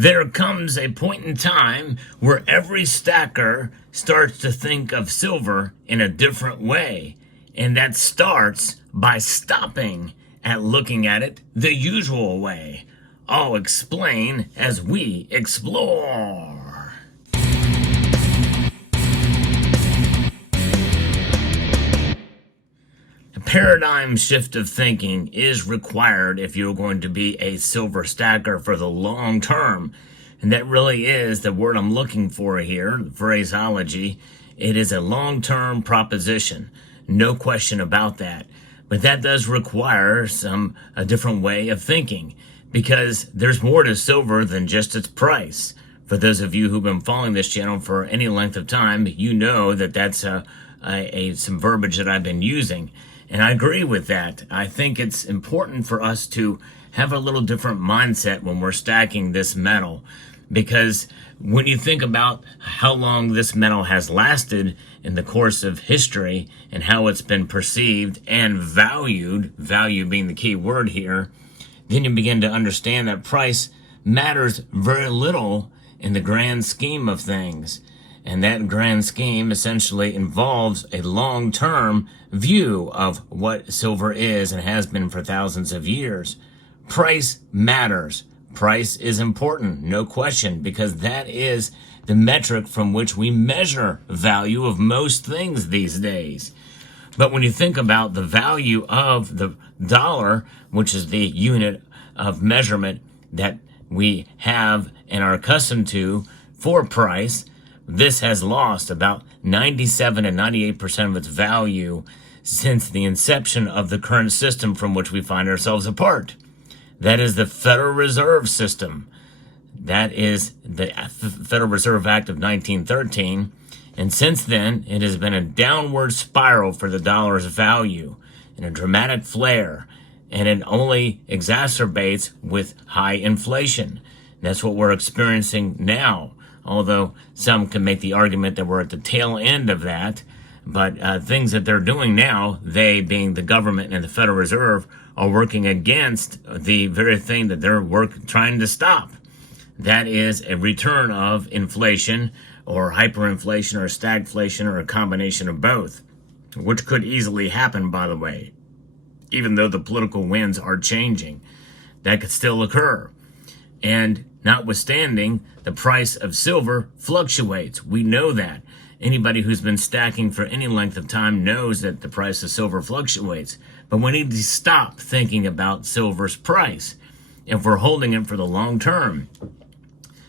there comes a point in time where every stacker starts to think of silver in a different way. And that starts by stopping at looking at it the usual way. I'll explain as we explore. A paradigm shift of thinking is required if you're going to be a silver stacker for the long term. And that really is the word I'm looking for here, the phraseology. It is a long-term proposition. No question about that. But that does require a different way of thinking, because there's more to silver than just its price. For those of you who've been following this channel for any length of time, you know that that's some verbiage that I've been using. And I agree with that. I think it's important for us to have a little different mindset when we're stacking this metal, because when you think about how long this metal has lasted in the course of history and how it's been perceived and valued, value being the key word here, then you begin to understand that price matters very little in the grand scheme of things. And that grand scheme essentially involves a long-term view of what silver is and has been for thousands of years. Price matters. Price is important, no question, because that is the metric from which we measure value of most things these days. But when you think about the value of the dollar, which is the unit of measurement that we have and are accustomed to for price, this has lost about 97 and 98% of its value since the inception of the current system from which we find ourselves a part. That is the Federal Reserve System. That is the Federal Reserve Act of 1913. And since then, it has been a downward spiral for the dollar's value and a dramatic flare. And it only exacerbates with high inflation. That's what we're experiencing now. Although some can make the argument that we're at the tail end of that. But things that they're doing now, they being the government and the Federal Reserve, are working against the very thing that they're trying to stop. That is a return of inflation or hyperinflation or stagflation or a combination of both, which could easily happen, by the way. Even though the political winds are changing, that could still occur. And notwithstanding, the price of silver fluctuates. We know that. Anybody who's been stacking for any length of time knows that the price of silver fluctuates. But we need to stop thinking about silver's price if we're holding it for the long term.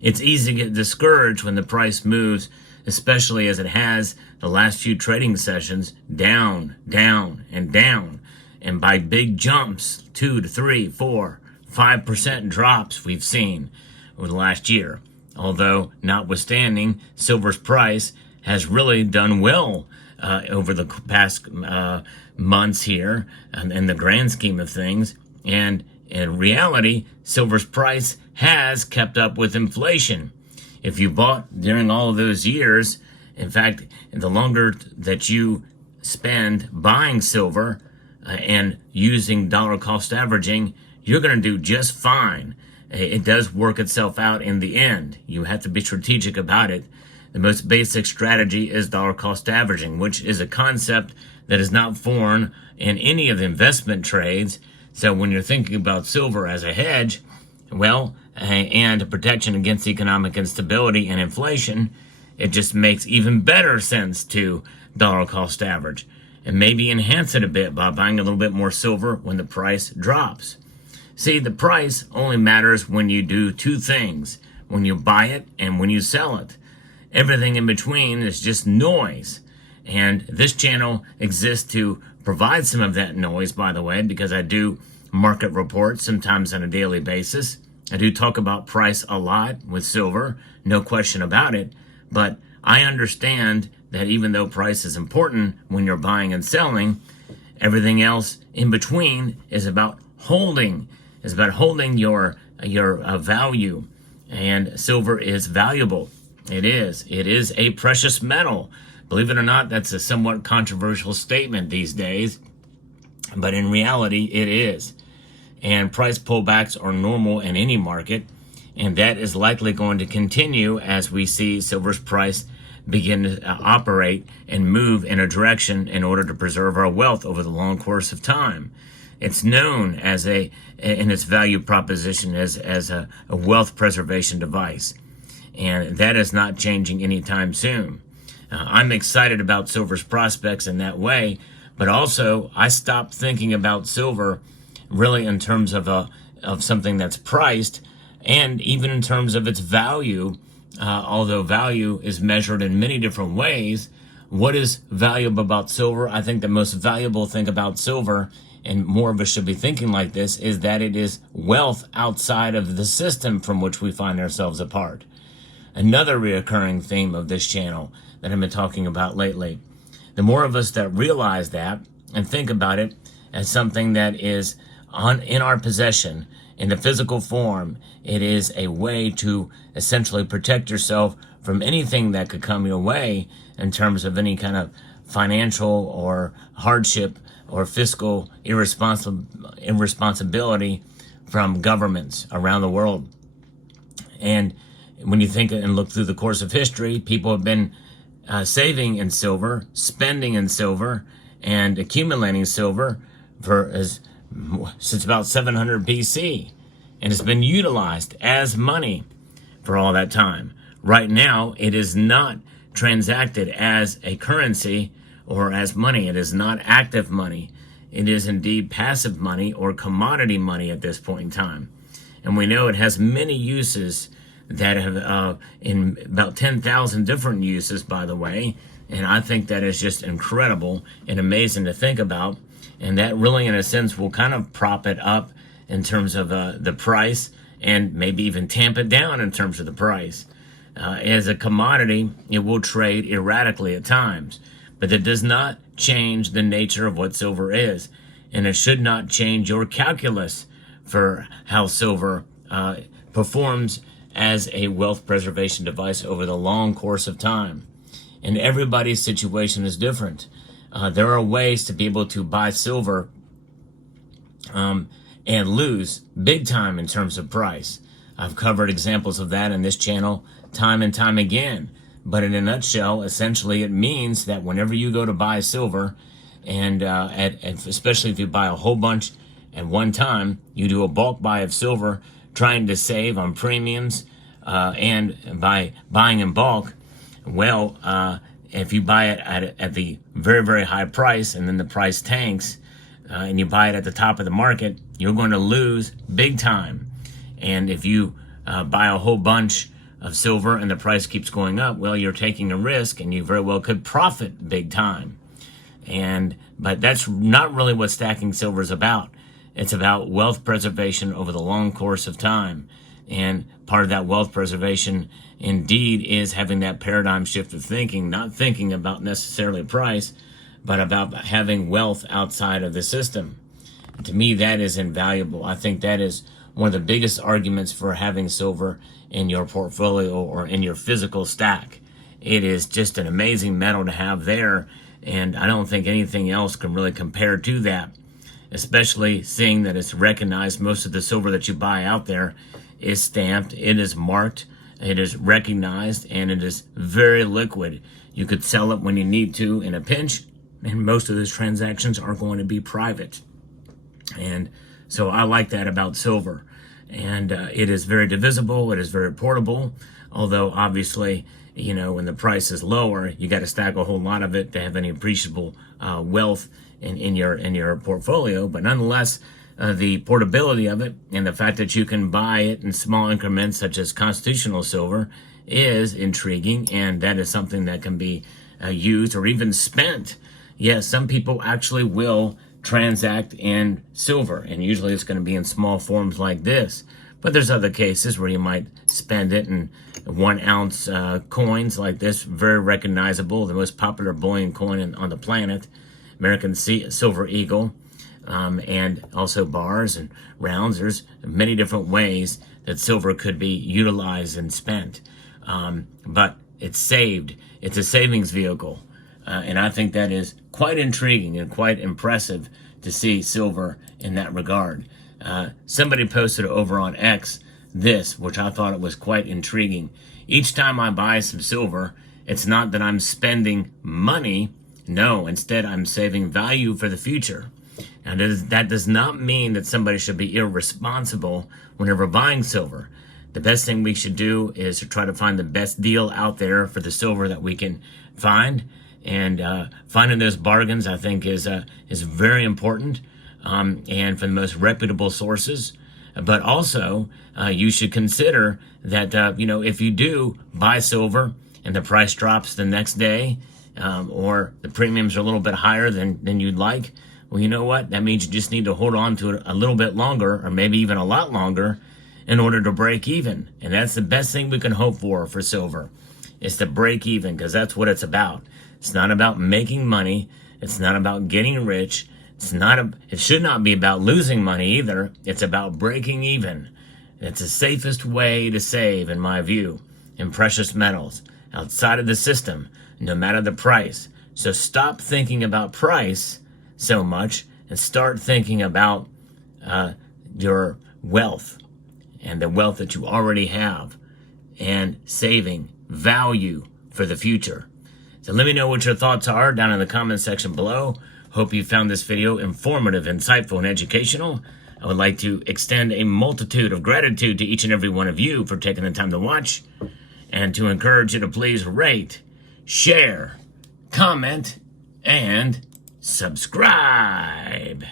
It's easy to get discouraged when the price moves, especially as it has the last few trading sessions, down, down, and down. And by big jumps, 2 to 3, 4, 5% drops we've seen over the last year. Although, notwithstanding, silver's price has really done well over the past months here in the grand scheme of things. And in reality, silver's price has kept up with inflation. If you bought during all of those years, in fact, the longer that you spend buying silver and using dollar cost averaging, you're going to do just fine. It does work itself out in the end. You have to be strategic about it. The most basic strategy is dollar cost averaging, which is a concept that is not foreign in any of the investment trades. So when you're thinking about silver as a hedge, well, and a protection against economic instability and inflation, it just makes even better sense to dollar cost average and maybe enhance it a bit by buying a little bit more silver when the price drops. See, the price only matters when you do two things, when you buy it and when you sell it. Everything in between is just noise. And this channel exists to provide some of that noise, by the way, because I do market reports sometimes on a daily basis. I do talk about price a lot with silver, no question about it. But I understand that even though price is important when you're buying and selling, everything else in between is about holding. It's about holding your value. And silver is valuable. It is. It is a precious metal. Believe it or not, that's a somewhat controversial statement these days. But in reality, it is. And price pullbacks are normal in any market. And that is likely going to continue as we see silver's price begin to operate and move in a direction in order to preserve our wealth over the long course of time. It's known as in its value proposition as a wealth preservation device. And that is not changing anytime soon. I'm excited about silver's prospects in that way, but also I stopped thinking about silver really in terms of something that's priced, and even in terms of its value. Although value is measured in many different ways, what is valuable about silver? I think the most valuable thing about silver, and more of us should be thinking like this, is that it is wealth outside of the system from which we find ourselves a part. Another reoccurring theme of this channel that I've been talking about lately. The more of us that realize that and think about it as something that is in our possession in the physical form, it is a way to essentially protect yourself from anything that could come your way in terms of any kind of financial or hardship or fiscal irresponsibility from governments around the world. And when you think and look through the course of history, people have been saving in silver, spending in silver, and accumulating silver since about 700 BC. And it's been utilized as money for all that time. Right now, it is not transacted as a currency or as money. It is not active money. It is indeed passive money or commodity money at this point in time. And we know it has many uses that have, in about 10,000 different uses, by the way. And I think that is just incredible and amazing to think about. And that really, in a sense, will kind of prop it up in terms of the price, and maybe even tamp it down in terms of the price. As a commodity, it will trade erratically at times, but that does not change the nature of what silver is. And it should not change your calculus for how silver performs as a wealth preservation device over the long course of time. And everybody's situation is different. There are ways to be able to buy silver and lose big time in terms of price. I've covered examples of that in this channel time and time again. But in a nutshell, essentially it means that whenever you go to buy silver, and especially if you buy a whole bunch at one time, you do a bulk buy of silver, trying to save on premiums, and by buying in bulk, well, if you buy it at the very, very high price and then the price tanks, and you buy it at the top of the market, you're going to lose big time. And if you buy a whole bunch of silver and the price keeps going up, well, you're taking a risk and you very well could profit big time. But that's not really what stacking silver is about. It's about wealth preservation over the long course of time. And part of that wealth preservation indeed is having that paradigm shift of thinking, not thinking about necessarily price, but about having wealth outside of the system. To me, that is invaluable. I think that is one of the biggest arguments for having silver in your portfolio or in your physical stack. It is just an amazing metal to have there, and I don't think anything else can really compare to that, especially seeing that it's recognized. Most of the silver that you buy out there is stamped, it is marked, it is recognized, and it is very liquid. You could sell it when you need to in a pinch, and most of those transactions are going to be private. And so I like that about silver. And it is very divisible, it is very portable, although obviously, you know, when the price is lower, you got to stack a whole lot of it to have any appreciable wealth in your portfolio. But nonetheless, the portability of it and the fact that you can buy it in small increments, such as constitutional silver, is intriguing, and that is something that can be used or even spent. Yes, some people actually will transact in silver, and usually it's going to be in small forms like this. But there's other cases where you might spend it in 1 ounce coins like this, very recognizable, the most popular bullion coin on the planet, American Silver Eagle, and also bars and rounds. There's many different ways that silver could be utilized and spent. But it's saved. It's a savings vehicle. And I think that is quite intriguing and quite impressive to see silver in that regard. Somebody posted over on X this, which I thought it was quite intriguing. Each time I buy some silver, it's not that I'm spending money. No, instead I'm saving value for the future. Now, that does not mean that somebody should be irresponsible whenever buying silver. The best thing we should do is to try to find the best deal out there for the silver that we can find. And finding those bargains, I think, is very important, and from the most reputable sources. But also, you should consider that, if you do buy silver and the price drops the next day, or the premiums are a little bit higher than you'd like, well, you know what? That means you just need to hold on to it a little bit longer, or maybe even a lot longer, in order to break even. And that's the best thing we can hope for silver, is to break even, because that's what it's about. It's not about making money. It's not about getting rich. It should not be about losing money either. It's about breaking even. It's the safest way to save, in my view, in precious metals, outside of the system, no matter the price. So stop thinking about price so much and start thinking about your wealth and the wealth that you already have, and saving value for the future. So let me know what your thoughts are down in the comment section below. Hope you found this video informative, insightful, and educational. I would like to extend a multitude of gratitude to each and every one of you for taking the time to watch, and to encourage you to please rate, share, comment, and subscribe.